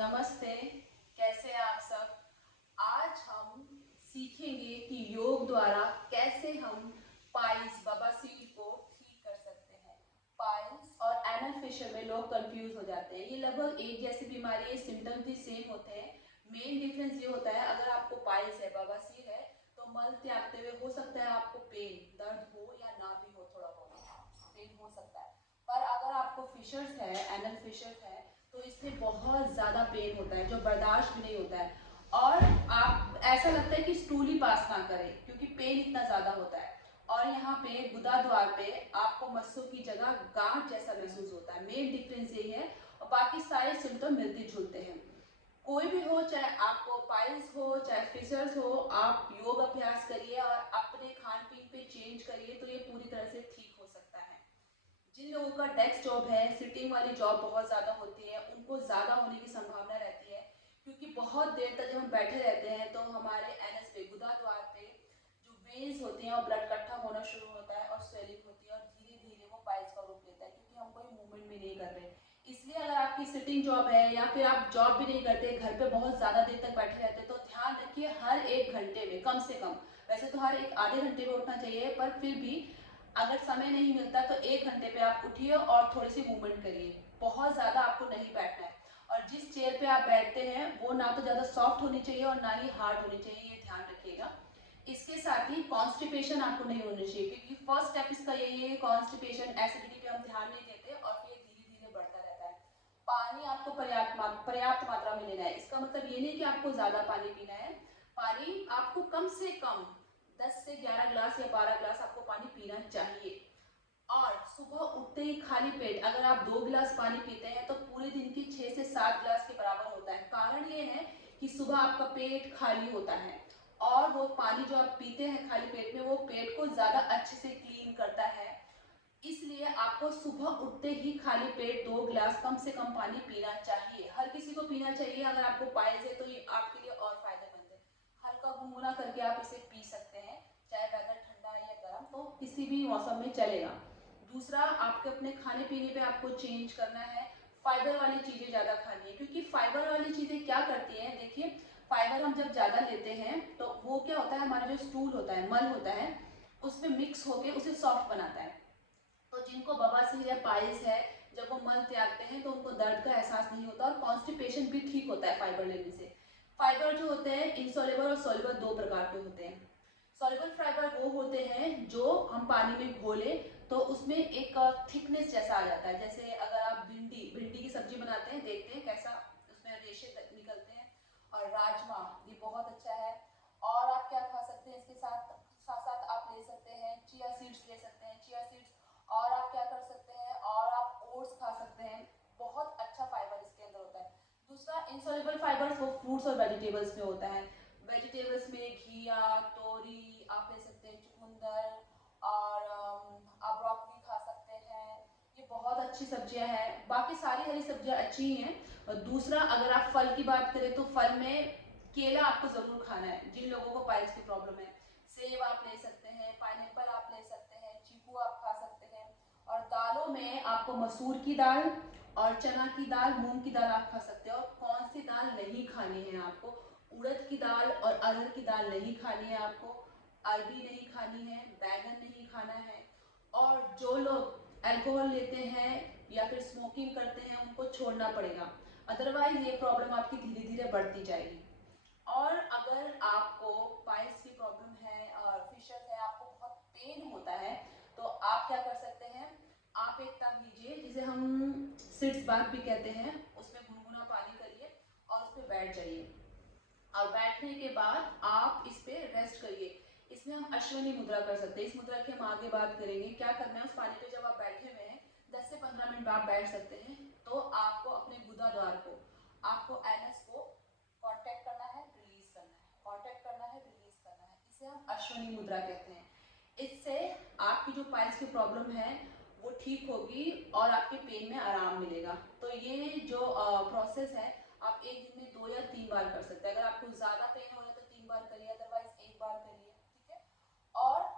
नमस्ते। कैसे हैं आप सब। आज हम सीखेंगे कि योग द्वारा कैसे हम पाइल्स बवासीर को ठीक कर सकते हैं। पाइल्स और एनल फिशर में लोग कंफ्यूज हो जाते हैं। ये लगभग एक जैसी बीमारी है, सिम्टम्स भी सेम होते हैं। मेन डिफरेंस ये होता है, अगर आपको पाइल्स है, बवासीर है, तो मल त्यागते हुए हो सकता है आपको पेन, दर्द हो या ना भी हो, थोड़ा बहुत पेन हो सकता है। पर अगर आपको फिशर्स है, एनल फिशर्स है, तो इससे बहुत ज़्यादा पेन होता है जो बर्दाश्त भी नहीं होता है। और आप ऐसा लगता है कि स्टूल ही पास ना करें क्योंकि पेन इतना ज़्यादा होता है। और यहाँ पे गुदा द्वार पे आपको मस्सों की जगह गांठ जैसा महसूस होता है। मेन डिफरेंस यही है, और बाकी सारे सिम्टम मिलते जुलते हैं। कोई भी हो, चाहे आपको पाइल्स हो चाहे फिशर्स हो, आप योग अभ्यास करिए और अपने खान पीन पे चेंज करिए तो ये पूरी तरह से ठीक हो सकता है। जिन लोगों का डेस्क जॉब है, सिटिंग वाली जॉब बहुत ज़्यादा होती है, उनको ज़्यादा होने की संभावना रहती है, क्योंकि बहुत देर तक जब हम बैठे रहते हैं तो हमारे एनएस पे, गुदा द्वार पे जो वेन्स होती हैं और ब्लड इकट्ठा होना शुरू होता है और स्वेलिंग होती है और धीरे धीरे वो पाइल्स का रूप लेता है, क्योंकि हम कोई मूवमेंट भी नहीं कर रहे। इसलिए अगर आपकी सिटिंग जॉब है या फिर आप जॉब भी नहीं करते, घर पे बहुत ज़्यादा देर तक बैठे रहते, तो ध्यान रखिए हर एक घंटे में कम से कम, वैसे तो हर एक आधे घंटे में उठना चाहिए, पर फिर भी अगर समय नहीं मिलता तो एक घंटे पे आप उठिए और थोड़ी सी मूवमेंट करिए। बहुत ज़्यादा आपको नहीं बैठना है। और जिस चेयर पे आप बैठते हैं वो ना तो ज़्यादा सॉफ्ट होनी चाहिए और ना ही हार्ड होनी चाहिए, ये ध्यान रखिएगा। इसके साथ ही कॉन्स्टिपेशन आपको नहीं होनी चाहिए, क्योंकि फर्स्ट स्टेप इसका यही है, कॉन्स्टिपेशन, एसिडिटी पे हम ध्यान नहीं देते और फिर धीरे धीरे बढ़ता रहता है। पानी आपको पर्याप्त मात्रा में लेना है। इसका मतलब ये नहीं कि आपको ज़्यादा पानी पीना है। पानी आपको कम से कम 10 से 11 ग्लास या 12 ग्लास आपको पानी पीना चाहिए। और सुबह उठते ही खाली पेट अगर आप 2 गिलास पानी पीते हैं तो पूरे दिन की 6 से 7 ग्लास के बराबर होता है। कारण ये है कि सुबह आपका पेट खाली होता है और वो पानी जो आप पीते हैं खाली पेट में, वो पेट को ज्यादा अच्छे से क्लीन करता है। इसलिए आपको सुबह उठते ही खाली पेट 2 गिलास कम से कम पानी पीना चाहिए। हर किसी को पीना चाहिए। अगर आपको पाइल्स है तो ये आपके लिए और फायदेमंद है। हल्का गुनगुना करके आप इसे पी सकते हैं, चाहे वेदर ठंडा है या गर्म, तो किसी भी मौसम में चलेगा। दूसरा, आपके अपने खाने पीने पे आपको चेंज करना है। फाइबर वाली चीजें ज्यादा खानी है, क्योंकि फाइबर वाली चीजें क्या करती हैं, देखिए, फाइबर हम जब ज्यादा लेते हैं तो वो क्या होता है, हमारा जो स्टूल होता है, मल होता है, उसमें मिक्स होके उसे सॉफ्ट बनाता है। तो जिनको बवासीर या पाइल्स है, जब वो मल त्यागते हैं तो उनको दर्द का एहसास नहीं होता और कॉन्स्टिपेशन भी ठीक होता है फाइबर लेने से। फाइबर जो होते हैं, इनसॉल्युबल और सॉल्युबल दो प्रकार के होते हैं। सॉल्युबल फाइबर वो होते हैं जो हम पानी में घोले तो उसमें एक थिकनेस जैसा आ जाता है। जैसे अगर आप भिंडी भिंडी की सब्जी बनाते हैं, देखते हैं कैसा उसमें रेशे निकलते हैं। और राजमा, ये बहुत अच्छा है। और आप क्या खा सकते हैं इसके साथ साथ साथ आप ले सकते हैं चिया सीड्स, ले सकते हैं चिया सीड्स। और आप क्या कर सकते हैं, और आप ओट्स खा सकते हैं। बहुत अच्छा फाइबर इसके अंदर होता है। दूसरा, इनसॉल्युबल फाइबर्स वो फ्रूट्स और वेजिटेबल्स में होता है। वेजिटेबल्स में घिया, तोरी आप ले सकते हैं, चुकंदर, और आप ब्रोकली खा सकते हैं। ये बहुत अच्छी सब्जियां हैं। बाकी सारी हरी सब्जियां अच्छी ही हैं। और दूसरा, अगर आप फल की बात करें तो फल में केला आपको जरूर खाना है, जिन लोगों को पाइल्स की प्रॉब्लम है। सेब आप ले सकते हैं, पाइनएप्पल आप ले सकते हैं, चीकू आप खा सकते हैं। और दालों में आपको मसूर की दाल और चना की दाल, मूंग की दाल आप खा सकते हैं। और कौन सी दाल नहीं खानी है आपको, उड़द की दाल और अरहर की दाल नहीं खानी है आपको, अरबी नहीं खानी है, बैगन नहीं खाना है। और जो लोग अल्कोहल लेते हैं या फिर स्मोकिंग करते हैं, उनको छोड़ना पड़ेगा, अदरवाइज ये प्रॉब्लम आपकी धीरे धीरे बढ़ती जाएगी। और अगर आपको पाइल्स की प्रॉब्लम है और फिशर है, आपको बहुत पेन होता है, तो आप क्या कर सकते हैं, आप एक टब लीजिए जिसे हम सिट्स बाथ भी कहते हैं, उसमें गुनगुना पानी करिए और उस पर बैठ जाइए। और बैठने के बाद आप इस पे रेस्ट करिए। इसमें हम अश्वनी मुद्रा कर सकते हैं। इस मुद्रा की हम आगे बात करेंगे। क्या करना है, उस पानी पे जब आप बैठे हुए हैं 10 से 15 मिनट आप बैठ सकते हैं, तो आपको अपने गुदा द्वार को, आपको एनएस को कांटेक्ट करना है, रिलीज करना है, कांटेक्ट करना है, रिलीज करना है। इसे हम अश्वनी मुद्रा कहते हैं। इससे आपकी जो पाइल्स की प्रॉब्लम है वो ठीक होगी और आपके पेन में आराम मिलेगा। तो ये जो प्रोसेस है, आप एक दिन में 2 या 3 बार कर सकते हैं। अगर आपको ज्यादा पेन हो रहा है तो 3 बार करिए, अदरवाइज एक बार करिए, ठीक है। और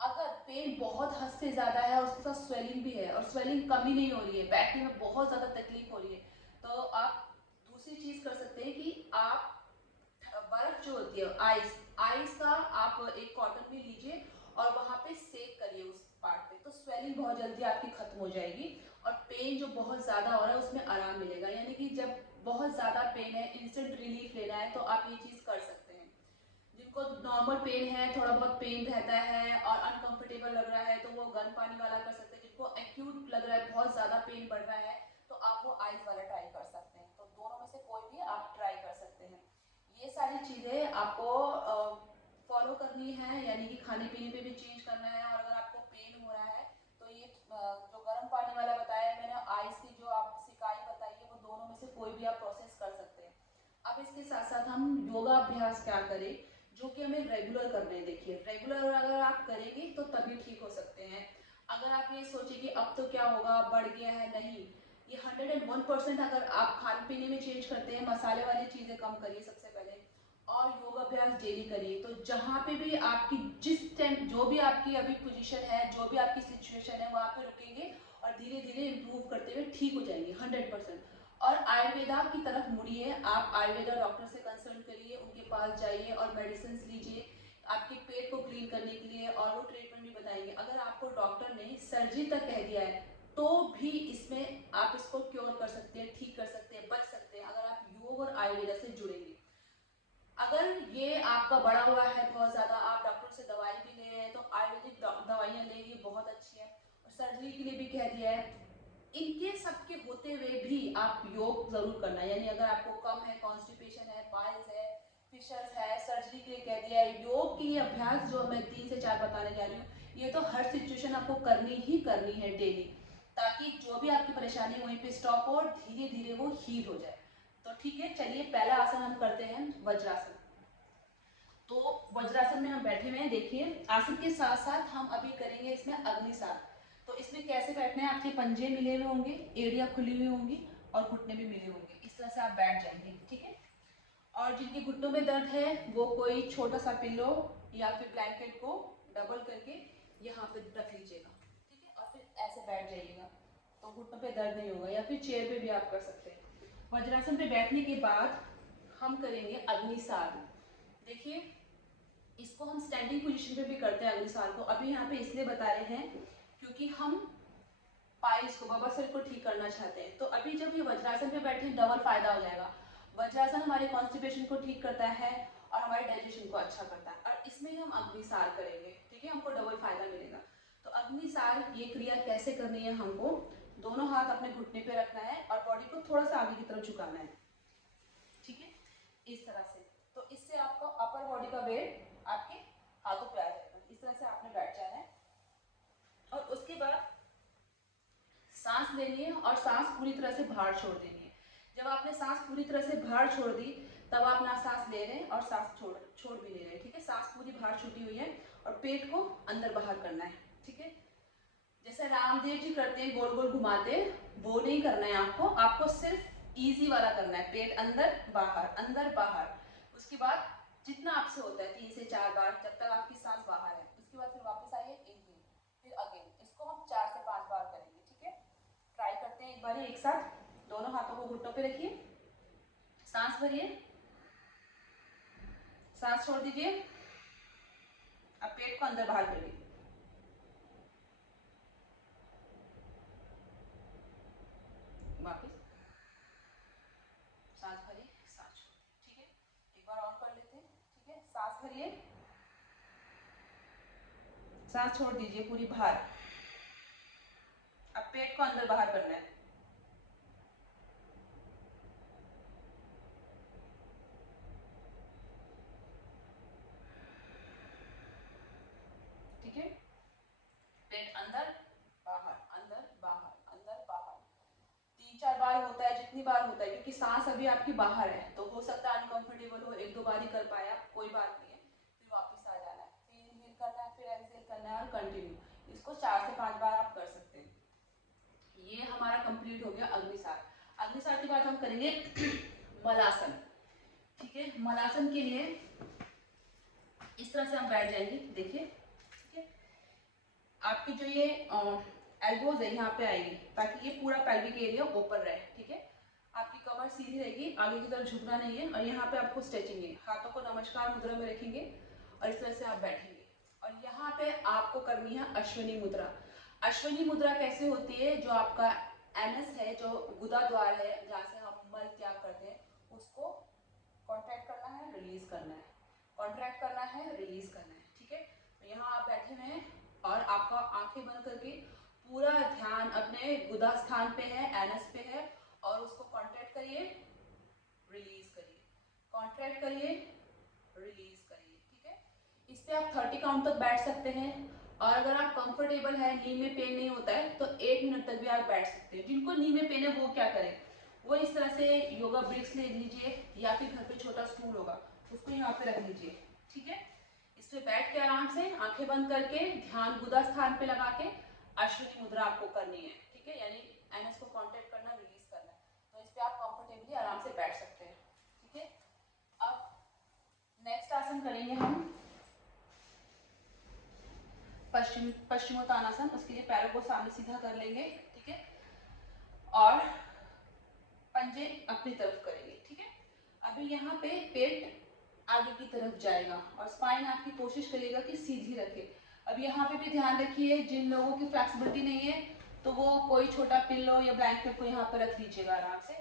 अगर पेन बहुत हद से ज्यादा है और उसके साथ स्वेलिंग भी है और स्वेलिंग कमी नहीं हो रही है, बैठने में बहुत ज्यादा तकलीफ हो रही है, तो आप दूसरी दूसरी चीज कर सकते हैं कि आप बर्फ जो होती है आइस, आइस का आप एक कॉटन में लीजिए और वहां पे सेक करिए उस पार्ट पे, तो स्वेलिंग बहुत जल्दी आपकी खत्म हो जाएगी और पेन जो बहुत ज्यादा हो रहा है उसमें आराम मिलेगा। यानी कि जब बहुत ज्यादा पेन है, इंस्टेंट रिलीफ लेना है, तो आप ये चीज कर सकते हैं। जिनको नॉर्मल पेन है, थोड़ा बहुत पेन रहता है और अनकंफर्टेबल लग रहा है, तो वो गर्म पानी वाला कर सकते हैं। जिनको एक्यूट लग रहा है, बहुत ज्यादा पेन बढ़ रहा है, तो आप वो आइस वाला ट्राई कर सकते हैं। तो दोनों में से कोई भी आप ट्राई कर सकते हैं। ये सारी चीजें आपको फॉलो करनी है, यानी कि खाने पीने पे भी चेंज करना है। और अगर आपको पेन हो रहा है तो ये जो गर्म पानी वाला बताया मैंने, आइस की जो आप सिकाई बताई है, वो दोनों में से कोई भी आप प्रोसेस कर सकते हैं। अब इसके साथ साथ हम योगा अभ्यास क्या करें, जो कि हमें रेगुलर करने हैं। देखिए, रेगुलर अगर आप करेंगे तो तभी ठीक हो सकते हैं। अगर आप ये सोचे कि अब तो क्या होगा, बढ़ गया है, नहीं। ये 101% अगर आप खाने पीने में चेंज करते हैं, मसाले वाली चीजें कम करिए सबसे पहले, और योग अभ्यास डेली करिए, तो जहाँ पे भी आपकी जिस टाइम जो भी आपकी अभी पोजीशन है, जो भी आपकी सिचुएशन है, वहाँ पे रुकेंगे और धीरे धीरे इम्प्रूव करते हुए ठीक हो जाएंगे 100%। और आयुर्वेदा की तरफ मुड़िए, आप आयुर्वेदा डॉक्टर से कंसल्ट करिए, उनके पास जाइए और मेडिसिन लीजिए आपके पेट को क्लीन करने के लिए, और वो ट्रीटमेंट भी बताएंगे। अगर आपको डॉक्टर ने सर्जरी तक कह दिया है तो भी इसमें आप इसको क्योर कर सकते हैं, ठीक कर सकते हैं, बच सकते हैं, अगर आप योग और आयुर्वेदा से जुड़ेंगे। अगर ये आपका बढ़ा हुआ है बहुत ज्यादा, आप डॉक्टर से दवाई भी ले रहे हैं, तो आयुर्वेदिक दवाइयाँ लेंगे, बहुत अच्छी है। और सर्जरी के लिए भी कह दिया है। इनके सबके होते हुए भी आप योग जरूर करना है। यानी अगर आपको कम है, कॉन्स्टिपेशन है, पाइल्स है, फिशर्स है, सर्जरी के लिए कह दिया है, योग की अभ्यास जो मैं 3 से 4 बताने जा रही हूँ, ये तो हर सिचुएशन आपको करनी ही करनी है डेली, ताकि जो भी आपकी परेशानी है वहीं पे स्टॉप हो और धीरे धीरे वो हील हो जाए। तो ठीक है, चलिए पहला आसन हम करते हैं, वज्रासन। तो वज्रासन में हम बैठे हुए हैं। देखिए, आसन के साथ साथ हम अभी करेंगे इसमें अग्निसार। तो इसमें कैसे बैठना है, आपके पंजे मिले हुए होंगे, एड़ियां खुली हुई होंगी और घुटने भी मिले होंगे, इस तरह से आप बैठ जाएंगे। ठीक है। और जिनके घुटनों में दर्द है वो कोई छोटा सा पिल्लो या फिर ब्लैंकेट को डबल करके यहाँ पे रख लीजिएगा। ठीक है, और फिर ऐसे बैठ जाइएगा, तो घुटनों पे दर्द नहीं होगा। या फिर चेयर पे भी आप कर सकते हैं। वज्रासन पे बैठने के बाद हम करेंगे अग्निसार। देखिए, इसको हम स्टैंडिंग पोजीशन पे भी करते हैं अग्निसार को। अभी यहाँ पे इसलिए बता रहे हैं क्योंकि हम पाइल्स को, बवासीर को ठीक करना चाहते हैं। तो अभी जब ये वज्रासन पे बैठे हैं, डबल फायदा हो जाएगा। वज्रासन हमारे कॉन्स्टिपेशन को ठीक करता है और हमारे डाइजेशन को अच्छा करता है, और इसमें हम अग्निसार करेंगे। ठीक है, हमको डबल फायदा मिलेगा। तो अग्निसार ये क्रिया कैसे करनी है, हमको दोनों हाथ अपने घुटने पे रखना है और बॉडी को थोड़ा सा आगे की तरफ झुकाना है। ठीक है, इस तरह से। तो इससे आपको अपर बॉडी का वेट आपके हाथों पे आ जाएगा। इस तरह से आपने बैठ जाना है और उसके बाद सांस लेनी है और सांस पूरी तरह से बाहर छोड़ देनी है। जब आपने सांस पूरी तरह से बाहर छोड़ दी, तब आप ना सांस ले रहे हैं और सांस छोड़ भी ले रहे हैं। ठीक है, सांस पूरी बाहर छूटी हुई है और पेट को अंदर बाहर करना है। ठीक है, जैसे रामदेव जी करते हैं गोल गोल घुमाते, वो नहीं करना है आपको। आपको सिर्फ इजी वाला करना है, पेट अंदर बाहर, अंदर बाहर। उसके बाद जितना आपसे होता है 3 से 4 बार, जब तक आपकी सांस बाहर है। उसके बाद फिर वापस आइए, इनहेल, फिर अगेन। इसको हम 4 से 5 बार करेंगे। ठीक है, ट्राई करते हैं एक बार एक साथ। दोनों हाथों को घुटनों पे रखिए, सांस भरिए, सांस छोड़ दीजिए, अब पेट को अंदर बाहर करिए, वापस सांस भरिए, सांस छोड़िए। ठीक है, एक बार और कर लेते हैं। ठीक है, सांस भरिए, सांस छोड़ दीजिए पूरी बाहर, अब पेट को अंदर बाहर करना है। ठीक है, पेट अंदर बाहर, अंदर बाहर, अंदर बाहर। 3-4 बार होता है, जितनी बार होता है, क्योंकि सांस अभी आपकी बाहर है, तो हो सकता है अनकंफर्टेबल हो, 1-2 बार ही कर पाया, कोई बात नहीं है। फिर वापस आ जाना है, फिर इनहेल करना है, फिर एक्सहेल करना है और कंटिन्यू। इसको 4 से 5 बार आप कर सकते हैं। ये हमारा कंप्लीट हो गया अग्निसार। अग्निसार के बाद हम करेंगे मलासन। ठीक है, मलासन के लिए इस तरह से हम बैठ जाएंगे। देखिए, ठीक है, आपकी जो ये एल्बोज है यहाँ पे आएगी, ताकि ये पूरा पेल्विक एरिया ऊपर रहे। ठीक है, आपकी कमर कमर सीधी रहेगी, आगे की तरफ झुकना नहीं है। और यहाँ पे आपको स्ट्रेचिंग है, हाथों को नमस्कार मुद्रा में रखेंगे और इस तरह से आप बैठेंगे। और यहाँ पे आपको करनी है अश्विनी मुद्रा। अश्विनी मुद्रा कैसे होती है, जो आपका एनस है, जो गुदा द्वार है जहाँ से हम मल त्याग करते हैं, उसको कॉन्ट्रैक्ट करना है, रिलीज करना है, कॉन्ट्रैक्ट करना है, रिलीज करना है। ठीक है, तो यहाँ आप बैठे हुए हैं और आपका आंखें बंद करके पूरा ध्यान अपने गुदा स्थान पे है, एनस पे है, और उसको कॉन्ट्रैक्ट करिए, रिलीज करिए, कॉन्ट्रैक्ट करिए, रिलीज करिए। ठीक है, इस पे आप 30 काउंट तक बैठ सकते हैं। और अगर आप कंफर्टेबल है, नी में पेन नहीं होता है, तो 1 मिनट तक भी आप बैठ सकते हैं। जिनको नी में पेन है वो क्या करें, वो इस तरह से योगा ब्रिक्स ले लीजिए, या फिर घर पे छोटा स्टूल होगा उसको यहाँ पे रख लीजिए। ठीक है, इस पे बैठ के आराम से आंखें बंद करके ध्यान गुदा स्थान पे लगा के अश्विनी मुद्रा आपको करनी है। ठीक है, यानी एनएस को कांटेक्ट करना, रिलीज करना। तो इस पे आप कंफर्टेबली आराम से बैठ सकते हैं। ठीक है, अब नेक्स्ट आसन करेंगे हम पश्चिमोत्तानासन। उसके लिए पैरों को सामने सीधा कर लेंगे। ठीक है, और पंजे अपनी तरफ करेंगे। ठीक है, अभी यहाँ पे पेट आगे की तरफ जाएगा और स्पाइन आपकी कोशिश करिएगा कि सीधी रखे। अब यहाँ पे भी ध्यान रखिए, जिन लोगों की फ्लेक्सिबिलिटी नहीं है तो वो कोई छोटा पिल्लो या ब्लैंकेट को यहाँ पर रख लीजिएगा आराम से।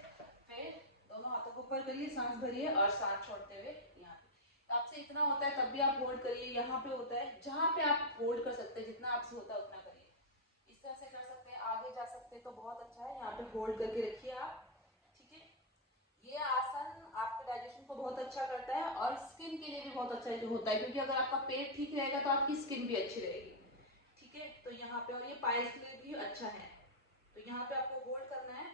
फिर दोनों हाथों को ऊपर करिए, सांस भरिए और सांस छोड़ते हुए यहाँ पे। आपसे इतना होता है तब भी आप होल्ड करिए, यहाँ पे होता है जहाँ पे आप होल्ड कर सकते हैं, जितना आपसे होता है उतना करिए। इस तरह से कर सकते हैं, आगे जा सकते हैं तो बहुत अच्छा है। यहाँ पे होल्ड करके रखिए आप। ठीक है, ये आसन आपके डाइजेशन को बहुत अच्छा करता है और स्किन के लिए भी बहुत अच्छा होता है, क्योंकि अगर आपका पेट ठीक रहेगा तो आपकी स्किन भी अच्छी रहेगी। ठीक है, तो यहाँ पे, और ये पाइल्स के लिए भी अच्छा है। तो यहाँ पे आपको होल्ड करना है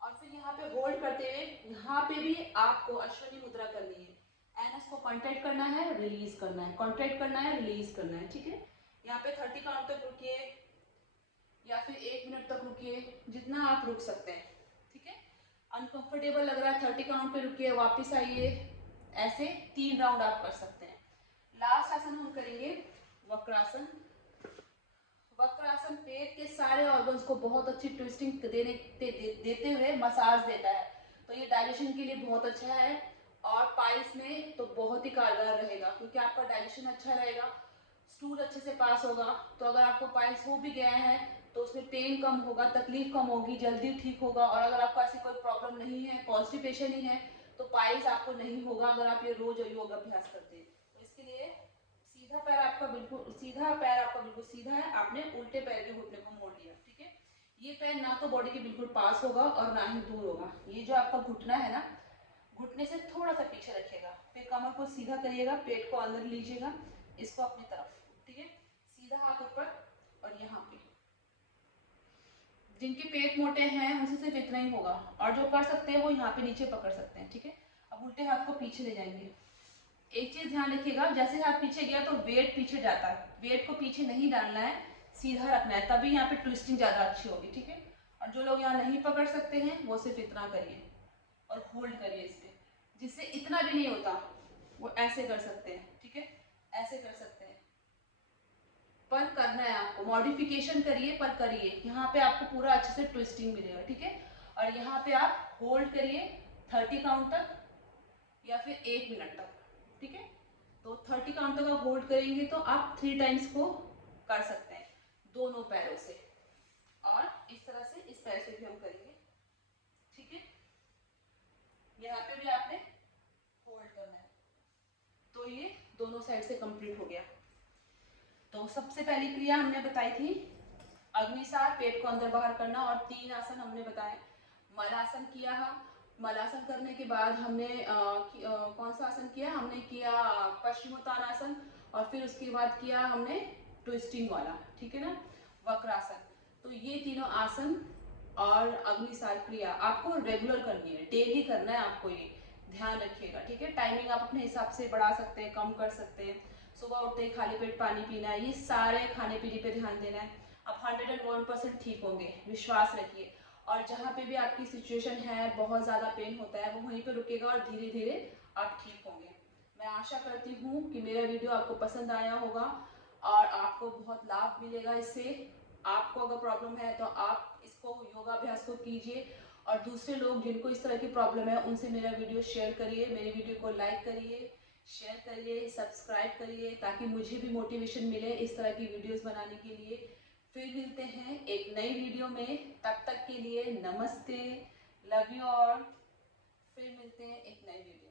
और फिर यहाँ पे होल्ड करते हुए यहाँ पे भी आपको अश्विनी मुद्रा करनी है। एनएस को कॉन्ट्रैक्ट करना है, रिलीज करना है, कॉन्ट्रैक्ट करना है, रिलीज करना है। ठीक है, यहाँ पे 30 काउंट तक रुकिए या फिर 1 मिनट तक रुकिए, जितना आप रुक सकते हैं। ठीक है, अनकंफर्टेबल लग रहा है 30 काउंट पे रुकिए, वापस आइए। ऐसे 3 राउंड आप कर सकते हैं। लास्ट आसन हम करेंगे वक्रासन। वक्रासन पेट के सारे ऑर्गन्स को बहुत अच्छी ट्विस्टिंग देते हुए मसाज देता है, तो ये डाइजेशन के लिए बहुत अच्छा है और पाइल्स में तो बहुत ही कारगर रहेगा, क्योंकि आपका डाइजेशन अच्छा रहेगा, स्टूल अच्छे से पास होगा। तो अगर आपको पाइल्स हो भी गया है तो उसमें पेन कम होगा, तकलीफ कम होगी, जल्दी ठीक होगा। और अगर आपको ऐसी कोई प्रॉब्लम नहीं है, कॉन्स्टिपेशन ही है, तो पाइल्स आपको नहीं होगा अगर आप ये रोज योग अभ्यास करते हैं। तो इसके लिए सीधा पैर आपका बिल्कुल सीधा है, आपने उल्टे पैर के घुटने को मोड़ लिया। ठीक है, ये पैर ना तो बॉडी के बिल्कुल पास होगा और ना ही दूर होगा। ये जो आपका घुटना है ना, घुटने से थोड़ा सा पीछे रखिएगा, फिर कमर को सीधा करिएगा, पेट को अंदर लीजिएगा, इसको अपनी तरफ। ठीक है, सीधा हाथ ऊपर और यहाँ पे। जिनके पेट मोटे हैं उनसे सिर्फ इतना ही होगा, और जो कर सकते हैं वो यहाँ पे नीचे पकड़ सकते हैं। ठीक है, अब उल्टे हाथ को पीछे ले जाएंगे। एक चीज ध्यान रखिएगा, जैसे हाथ पीछे गया तो वेट पीछे जाता है, वेट को पीछे नहीं डालना है, सीधा रखना है, तभी यहाँ पे ट्विस्टिंग ज्यादा अच्छी होगी। ठीक है, और जो लोग यहाँ नहीं पकड़ सकते हैं वो सिर्फ इतना करिए और होल्ड करिए इस पे। जिससे इतना भी नहीं होता वो ऐसे कर सकते हैं। ठीक है, ऐसे कर सकते हैं, पर करना है आपको, मॉडिफिकेशन करिए पर करिए। यहाँ पे आपको पूरा अच्छे से ट्विस्टिंग मिलेगा। ठीक है, और यहाँ पे आप होल्ड करिए 30 काउंट तक या फिर 1 मिनट तक। ठीक है, तो 30 काउंट तक आप होल्ड करेंगे तो आप 3 टाइम्स को कर सकते हैं दोनों पैरों से, और इस तरह से इस पैर से भी हम करेंगे। ठीक है, यहाँ पे भी आपने होल्ड करना है। तो ये दोनों साइड से कंप्लीट हो गया। तो सबसे पहली क्रिया हमने बताई थी अग्निसार, पेट को अंदर बाहर करना, और 3 आसन हमने बताए। मलासन किया है, मलासन करने के बाद हमने कौन सा आसन किया, हमने किया पश्चिमोत्तानासन, और फिर उसके बाद किया हमने ट्विस्टिंग वाला। ठीक है ना, वक्रासन। तो ये तीनों आसन और अग्निसार क्रिया आपको रेगुलर करनी है, डेली करना है आपको, ये ध्यान रखिएगा। ठीक है, टाइमिंग आप अपने हिसाब से बढ़ा सकते हैं, कम कर सकते हैं। सुबह उठते ही खाली पेट पानी पीना है, ये सारे खाने पीने पे ध्यान देना है। आप 101% ठीक होंगे, विश्वास रखिए। और जहाँ पे भी आपकी सिचुएशन है, बहुत ज़्यादा पेन होता है, वो वहीं पे रुकेगा और धीरे धीरे आप ठीक होंगे। मैं आशा करती हूँ कि मेरा वीडियो आपको पसंद आया होगा और आपको बहुत लाभ मिलेगा इससे। आपको अगर प्रॉब्लम है तो आप इसको योगाभ्यास को कीजिए और दूसरे लोग जिनको इस तरह की प्रॉब्लम है उनसे मेरा वीडियो शेयर करिए, मेरी वीडियो को लाइक करिए, शेयर करिए, सब्सक्राइब करिए, ताकि मुझे भी मोटिवेशन मिले इस तरह की वीडियोस बनाने के लिए। फिर मिलते हैं एक नई वीडियो में, तब तक के लिए नमस्ते, लव यू ऑल। फिर मिलते हैं एक नई वीडियो।